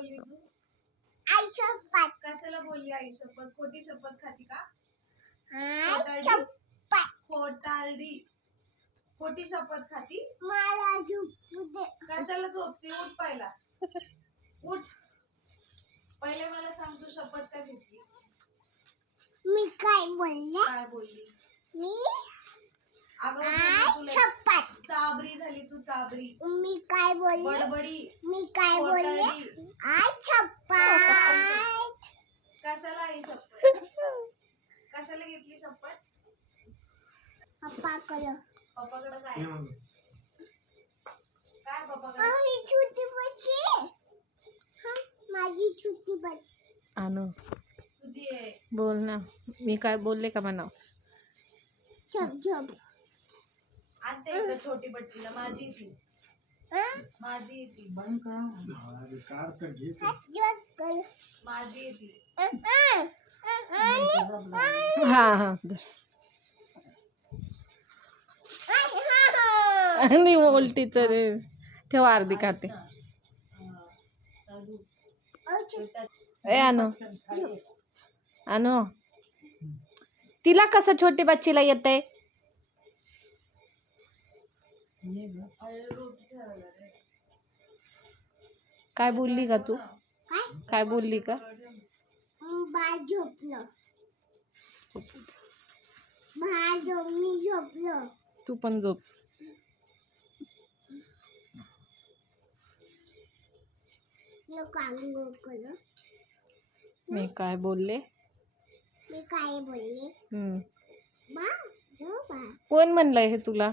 बोलली तू? आई शपथ. कशाला बोलली आई शपथ? खोटी शपथ खाती का? आई शपथ. खोटारडी. खोटी शपथ खाती? मला झोपू दे. कशाला झोपते? उठ पहिला. उठ. पहिले मला सांग तू शपथ का घेतली? मी काय बोलले? काय बोलली? मी? अगं तुला झाली तू चाबरी मी काय बोलले? बडबडी मी काय बोलले? खोटारडी आई शपथ कशाला आई शपथ कशाला घेतली शपथ पप्पा कलो पप्पाकडे काय? काय पप्पाकडे? माझी छोटी बच्ची. हं, माझी छोटी बच्ची. अनु तुझी आहे. बोल ना. मी काय बोलले का म्हणा झप झप आणते इकडे छोटी बट्टीला माझी ती. हं? माझी माझी हं, हं. आणि उलटीच ठेव अर्धी खाते. ए अनु. अनु. तिला कसं छोटी बच्चीला येते काय बोलली का तू? काय? बोलली का? झोपलं. तू पण झोप. मी काय बोलले? मी काय बोलले? कोण म्हणलंय हे तुला?